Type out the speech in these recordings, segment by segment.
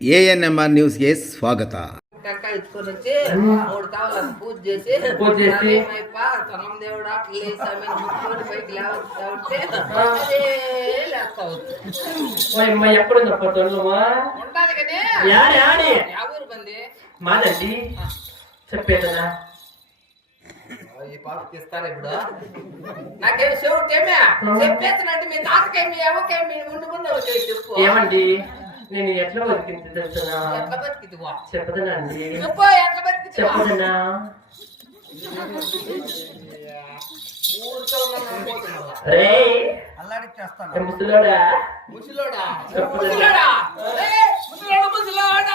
ఏఎన్ఎంఆర్ news కే స్వాగత. కక్క వచ్చి మూడు పూజ చేసి దేవుడా ఇప్పుడు? నాకేమి చెవుటేమే మీ తాతకేమి ఎవకేమి ముందు ముందు చెప్పు. ఏమండి? నేను ఎట్లా బతికింది తెలుసునా? ఎట్లా బతికిదివా చెప్పదనా అండి? చెప్పదనా? రే ముసలోడా? ముసలోడా. ముసలోడా? ముసలోడు ముసలోడా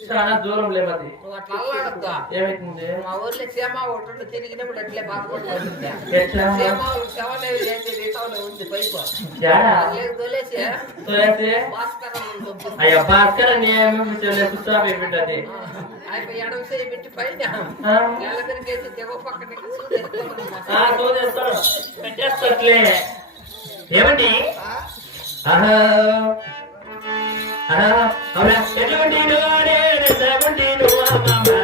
చాలా దూరం అల్లాడొద్దా ఏమైతుంది? మా ఊర్లో సీమ ఒకటి తిరిగినప్పుడు అట్లే ఉంది పైపు తోలేసి పంపిస్తుంది. అయ్యా భాస్కర్ ఏమండి? ఆహా ఆహా అవునా? ఎట్లా ఉంటేను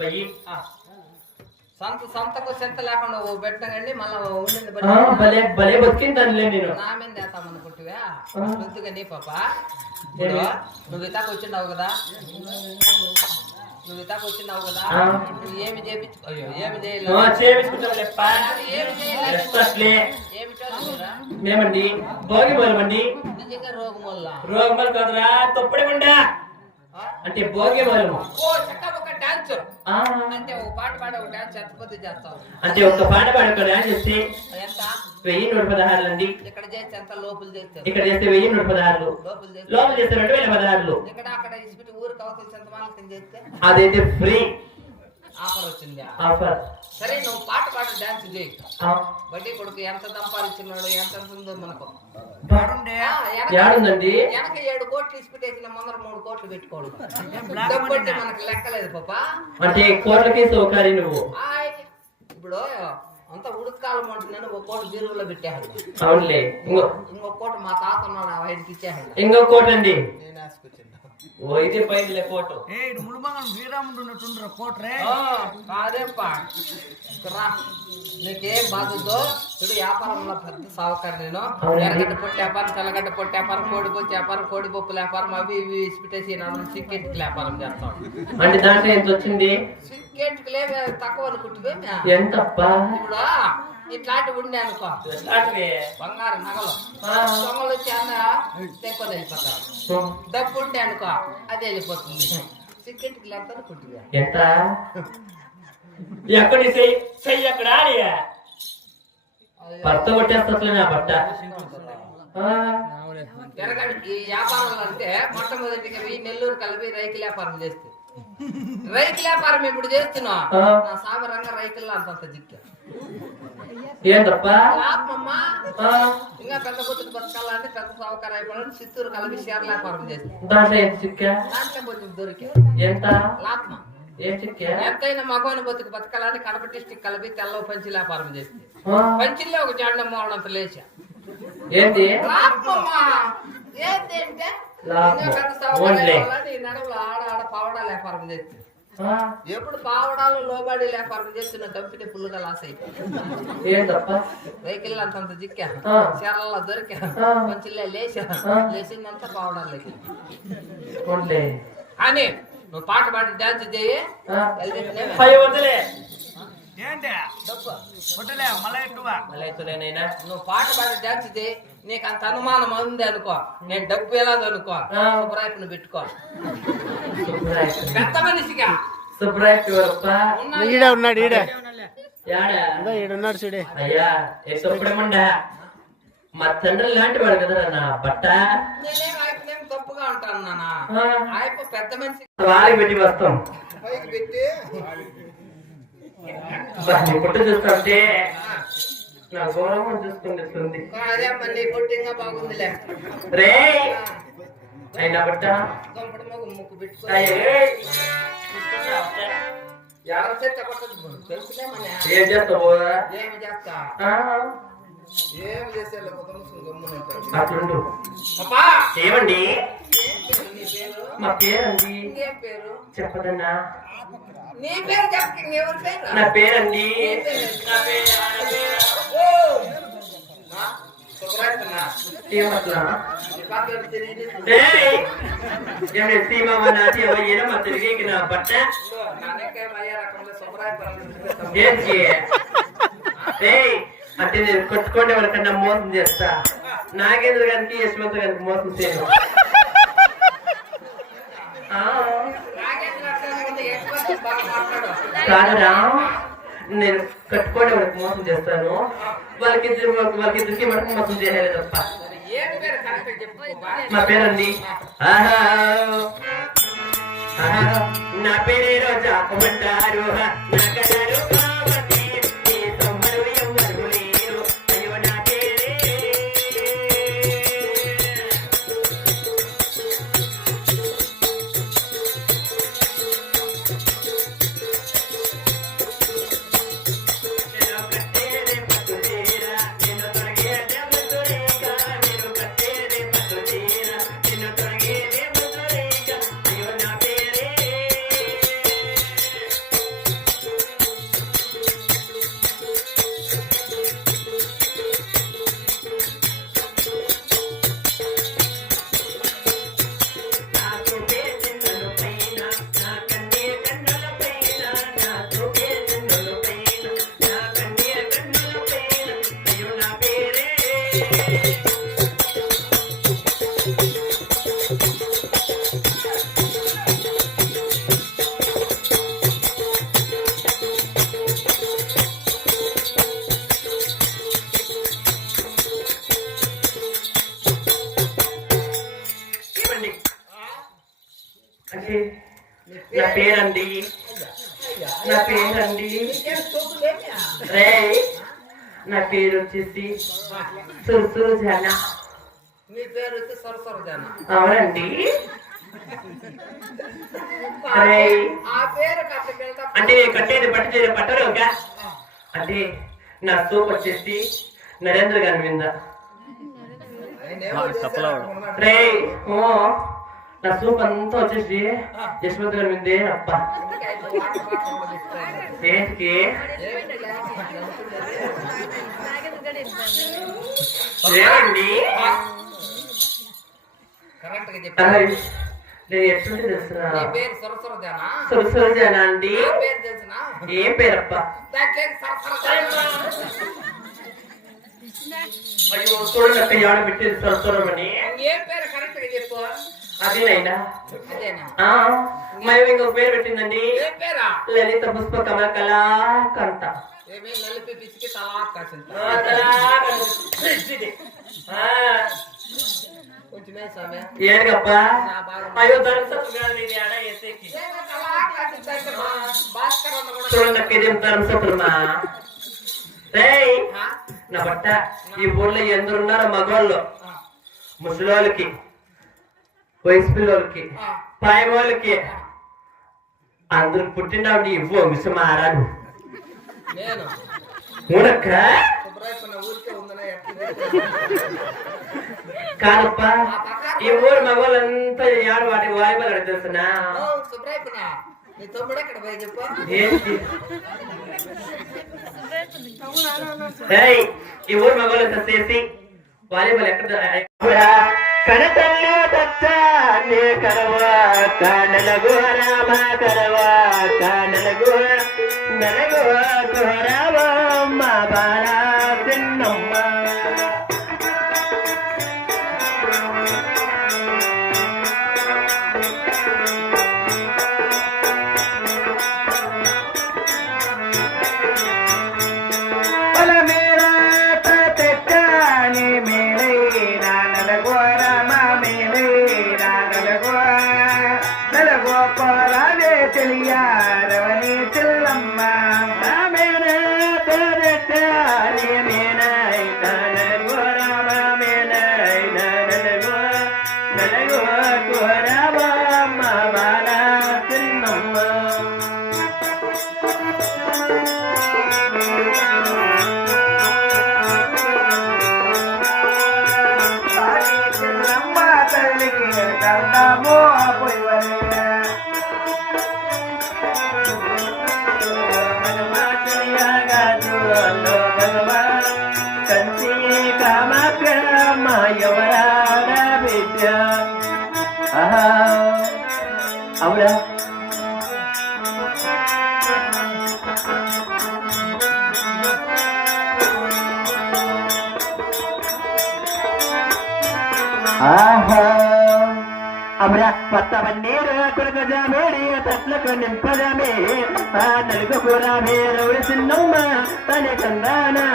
పోయి. సంత సంతకు సెంత లేకుండా ఓ పెట్టండి మళ్ళీ ఉండింది భలే భలే బతికిందానిలే నేను. నా మీద వేస్తాం అనుకుంటువా? నీ పాప. నువ్వు ఇతాకు వచ్చినావు కదా. నువ్వు ఇతాకు వచ్చినావు కదా. ఏమి చేపించు అయ్యో ఏమి చేయలేదు. ఏమి మేమండి భోగి బలమండి నిజంగా రోగం వల్ల రోగమల్ కాదురా తొప్పడి ఉండా? అంటే భోగి బలము అంటే ఒక పాట పాడే ఒక డాన్స్ ఎంతమంది చేస్తావు అంటే ఒక పాట పాడి ఒక డాన్స్ చేస్తే ఎంత? వెయ్యి నూట పదహారులు అండి. ఇక్కడ చేస్తే ఎంత? లోపల చేస్తే. ఇక్కడ చేస్తే వెయ్యి నూట పదహారులు. లోపల చేస్తే. రెండు వేల పదహారులు. ఇక్కడ అక్కడ ఇసిపెట్టి ఊరికి అవతల ఎంత మాలకం చేస్తే. అదైతే ఫ్రీ. ఆఫర్ వచ్చింది? ఆఫర్. సరే నువ్వు పాట పాట డాన్స్ చేయి. ఆ, బడ్డీ కొడుకు ఎంత సంపాదించినాడు ఎంత ఉందో మనకు. ఆ, వెనక- ఏడు కోట్లు ఇసి పెట్టేసిన ముందర మూడు కోట్లు పెట్టుకోడు బ్లాక్ డబ్బు అంటే మనీనా? మనకు లెక్కలేదు పాప. అంటే కోట్లకి సౌకర్యం నువ్వు. ఇప్పుడు అంత ఉడకాలం అంటున్నాను ఒక కోట బీరువులో పెట్టాడు అవునులే. ఇంకో ఇంకొక కోట మా తాత ఉన్నాడు ఆయనకి ఇచ్చేసాడు ఇంకో కోట్ అండి నేను ఆసుకొచ్చిండు ఓ ఇది పైన కోటు. ఏ ఇటు ముడుమంగం శ్రీరాముడు ఉన్నట్టుండ్రు కోట్రే కాదేపా? రా. నీకేం బాధతో? చూడు వ్యాపారంలో పెద్ద సావుకారు నేను. ఎర్రగడ్డ పొట్టి వ్యాపారం తెల్లగడ్డ పొట్టి వ్యాపారం కోడి పొట్టి వ్యాపారం కోడి పప్పుల వ్యాపారం అవి ఇవి ఇసిపెట్టేసి నన్ను సిక్కెట్కి వ్యాపారం చేస్తాం. అంటే దాంట్లో ఎంత వచ్చింది? సిక్కెట్కి లేవే తక్కువ ఎంతప్పా? ఇప్పుడు ఇట్లాంటి ఉండే అనుకో. బంగారు నగలు. ఆ. దొంగలు తెక్కొని వెళ్ళిపోతారు డబ్బు ఉండే అనుకో అది వెళ్ళిపోతుంది. సిక్కెట్కి లేక అనుకుంటువే ఎంత ఎక్కడి చెయ్యి? ఎక్కడ భర్త కొట్టేస్తలే నా బట్ట ఈ వ్యాపారాలు అంటే మొట్టమొదటిగా ఈ నెల్లూరు కలిపి రైతుల వ్యాపారం చేస్తే. రైతుల వ్యాపారం ఇప్పుడు చేస్తున్నా. నా సాగరంగా రైతుల్లో అంతంత జిక్క. ఆ, ఇంకా పెద్ద బతుకు బతకాలంటే పెద్ద సాగుకారు అయిపోయిన చిత్తూరు కలిపి షేర్ల వ్యాపారం చేస్తే దాంట్లో ఎంత చిక్కా దాంట్లో కొంచెం దొరికే ఎంత ఏం చిక్కా ఎంతైనా మగోని బతుకు బతకాలని కడప డిస్టిక్ కలిపి తెల్ల పంచి వ్యాపారం చేస్తే ఆ, పంచిల్లో ఒక జెండ మోడంత లేచా ఏంటి. ఇంకా పెద్ద. అయిపోవాలని నడుములో ఆడ ఆడ పావడాల వ్యాపారం చేస్తే ఆ, ఎప్పుడు పావడాలు లోబడి వ్యాపారం చేస్తున్న కంపెనీ ఫుల్గా లాస్ అయిపోయింది. వెహికల్ అంతంత జిక్కా ఆ. చీరల్లో దొరికా. కొంచెం లేచా. లేచిందంతా పావడాలకి ఓన్లే అని నువ్వు పాట పాడి డాన్స్ చేయి. ఏంటి? మళ్ళా మళ్ళీ నువ్వు పాట పాడి డాన్స్ నీకు అంత అనుమానం ఉంది అనుకో. నేను డబ్బు ఎలా అనుకో ఆ. శుభ్రాయిపును పెట్టుకో. పెద్ద మనిషిగా. ఈడ ఉన్నాడు ఈడ. ఈడున్నాడు చూడే. అయ్యా ఎప్పుడేమండా మా తండ్రి లాంటి వాడు కదరా నా బట్ట? తప్పుగా ఉంటాను నాన్న. పెద్ద మనిషి వారికి పెట్టి వస్తాం. పెట్టి. పుట్టు చూస్తుంటే నా గౌరవం చూసుకుంటుంది రే అయినా బట్ట. ఏం చేస్తావు ఏమండి? మా పేరండి చెప్పదన్నా. నీ పేరు పేరు? నా పేరండి. నీ పేరు. అంటే నేను కొట్టుకోండి ఎవరికన్నా మోసం చేస్తా. నాగేంద్ర గారికి యశ్వంత్ గారికి మోసం చేయను ఆ, నాగేంద్ర అక్షరాల కింద ఎక్కువ బాగా మాట్లాడు. కాదురా. నేను కట్టుకోండి ఎవరికి మోసం చేస్తాను. వాళ్ళకి ఇద్దరు వాళ్ళకి ఇద్దరికి మనకు మోసం చేయలేదు తప్ప. మా పేరండి. నా పేరే రోజా. అంటారు నా కలరు వచ్చేసి సురుసురు జన మీ పేరు వచ్చి సరసర జన అవునండి. రేయ్. ఆ పేరు కట్ట పిల్లట అంటే కట్టేది పట్టు చీర పట్టరుగా అంటే నా సూప్ వచ్చేసి నరేంద్ర గారి మీద. రే ఓ నా సూప్ అంతా వచ్చేసి యశ్వంత్ గారి మీదే అబ్బా. ఏంటికి? నేను ఎట్లుంటే అండి? ఏం పేరప్పా? అయ్యో చూడండి అక్క యాడ పెట్టేది సురసురమని ఏ పేరు కరెక్ట్గా చెప్పు అదేనైనా అదేనా? ఆ, మేము ఇంకొక పేరు పెట్టిందండి. లలిత పుష్ప కమల కళా కంట ఏమి నలిపి పిసికి కాసింది. కొంచెమే అయ్యో ఇది ఆడ చూడండి ఇదేం రేయ్? నా బట్ట ఈ ఊళ్ళో ఎందరున్నారో మగవాళ్ళు. ఆ. ముసలోళ్ళకి వయసు పిల్లలకి ఆ. పాయమోళ్ళకి అందరు పుట్టినప్పుడు ఇవ్వు మిసమారాను. నేను. కాదప్ప. ఈ ఊరు మగవాళ్ళంతా ఏడు వాటి వాయిబాలు తెలుసునా సుబ్రాయపన్న నీ తమ్ముడు ఎక్కడ పోయి చెప్పు? ఏంటి? ఏయ్, ఈ ఊరు మగవాళ్ళంతా చేసి వాలీబాల్ ఎక్కడ కనతల్లి దచ్చ నే కరవా కానలగు రామ కరవా కానలగు నలగు కుహరావ మా అవునా ఆహా. అమరా కొత్త పన్నీరు కొడుకజామేడి తట్లకు నింపదమే ఆ నలుగు కూరమే రౌడి చిన్నమ్మ తని కందానా.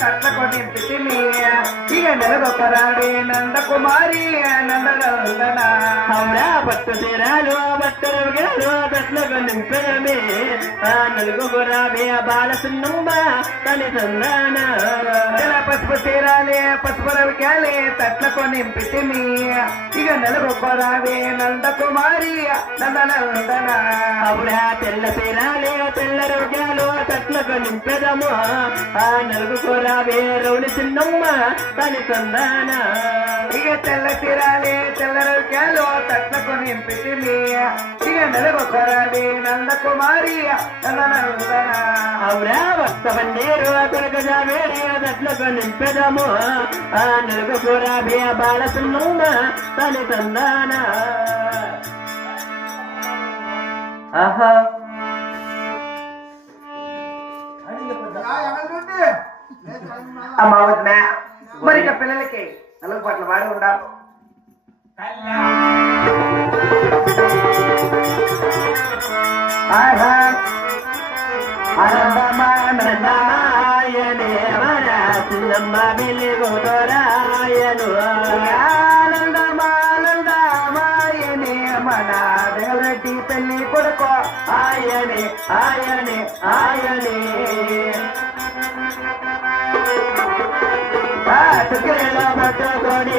కట్లకు నింపితిమి ఇక నందకుమారి నందనందన పట్టు తీరాలు బట్టలు గారు దట్లకు నింపడమే. ఆ నలుగు ఆ బాల చిన్నమ్మ తని సందాన పసుపు తీరాలే పసుపు రవికాలే తట్లకు నింపితిమి ఇక కుమారి నందనంతనా అవ్వే అవునా తెల్ల తీరాలే తెల్ల రోజాలు తట్లకు నింపెదము. ఆ నలుగు కూరమే రౌడి చిన్నమ్మ తని సందాన ఇక తెల్ల తీరాలే తెల్ల రవికాలు తట్లకు ఇక నెలకొకరాడే నందకుమారి నందనందన అవునా? వస్తవన్నీరు కొరకజావేడి దట్లకు నింపెదము. ఆ నలుగు కూరమే బాల చిన్నమ్మ తని కందానా ఆహా. అమ్మ వదిన. మరి ఇక పిల్లలకి నలుగు పట్ల వాడి ఉండాలి. ఆహా మన చిన్నమ్మ బిల్లిగోరాయను ఆనందమానందమాయనే మన దేవరెడ్డి పెళ్ళి కొడుకో ఆయనే ఆయనే ఆయనే ఆ చుక్కెల పట్టుకొని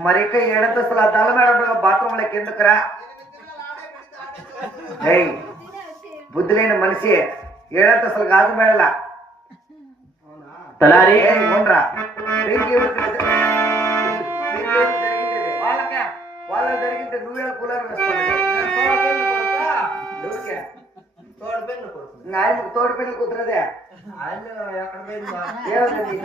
మరి ఇక ఏడంతస్తుల అద్దాల మేడ బాత్రూమ్ లెక్క ఎందుకురా ఏయ్ బుద్ధి లేని మనిషి ఏడంతస్తులు కాదు మేడలా తలారి ఏయ్ ఉండరా వీరికి ఎవరికి తెలి- వీరికి ఎవరికి జరిగింది ఇది? వాళ్ళకే వాళ్ళకి జరిగింది నువ్వే కూలర్ వేసుకోండి నేను తోడ పెన్ను కొడుతా ఎవరికి తోడ పెన్ను కొడుతుంది ఆయనకు తోడు పెళ్లి కుదరదే ఆయన ఎక్కడ పోయిందా ఏమైంది